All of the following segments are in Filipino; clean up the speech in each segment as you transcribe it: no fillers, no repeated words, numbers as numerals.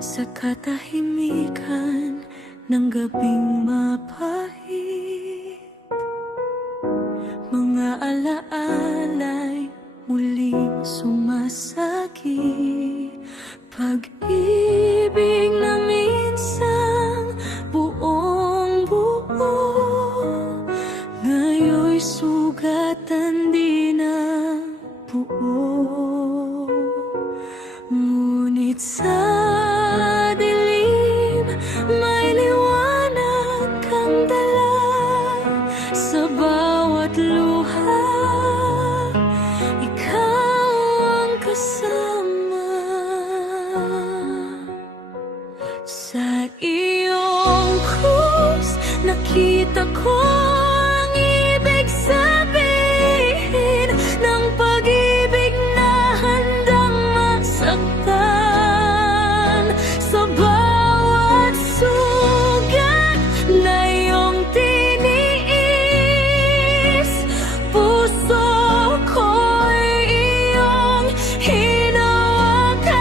Sa katahimikan ng gabing mapahit, mga alaala'y muling sumasagi. Pag-ibig na minsang buong buo, ngayon'y sugatan di na buo. Ngunit sa dilim may liwanag kang dala. Sa bawat luha ikaw ang kasama. Sa iyong krus nakita ko ang ibig sabihin ng pag-ibig na handang masaktan. Sa bawat sugat na iyong tiniis, puso ko'y iyong hinawakan.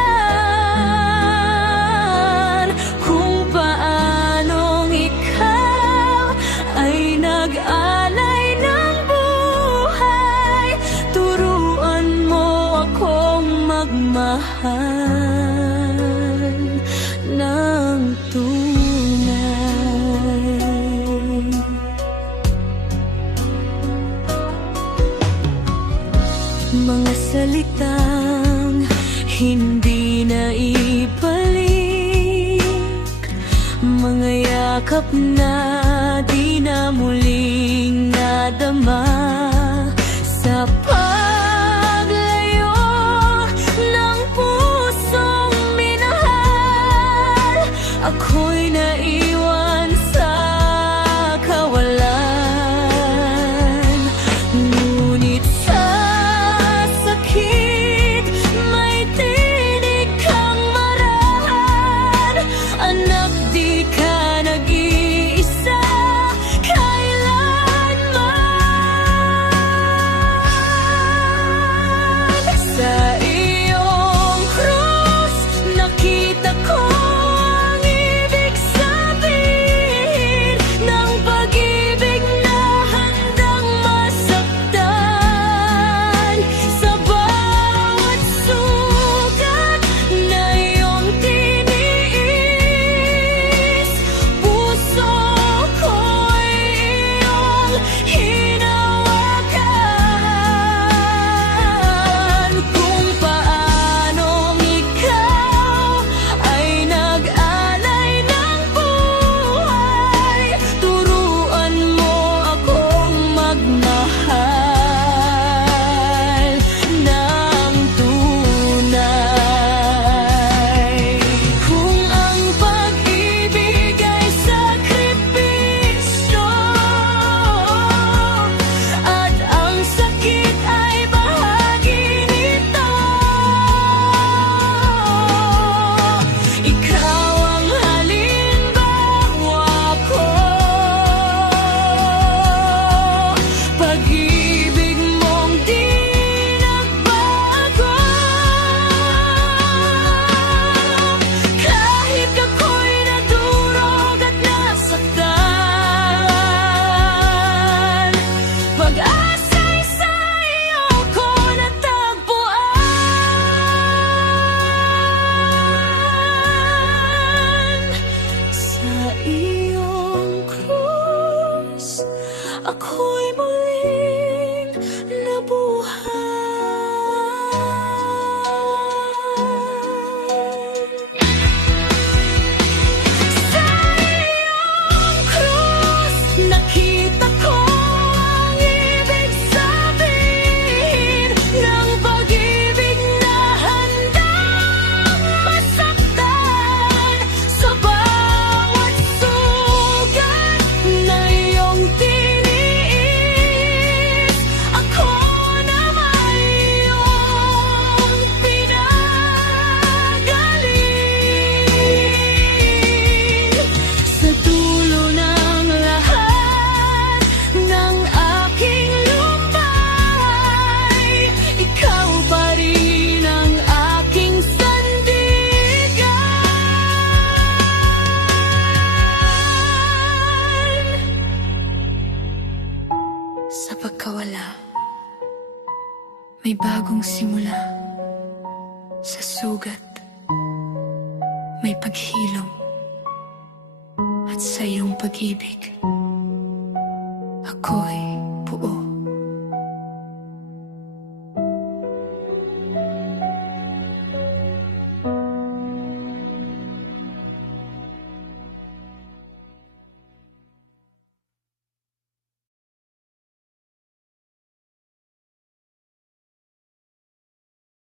Kung paanong ikaw ay nag-alay ng buhay, turuan mo akong magmahal ng tunay. Mga salitang hindi na ibalik, mga yakap na di na muling nadama. Sa paglayo ng pusong minahal, ako'y naiwan sa kawalan. Ngunit sa sakit may tinig kang marahan. Anak, di ka nag-iisa kailanman. bagong simula. Sa sugat, may paghilom. At sa iyong pag-ibig, ako'y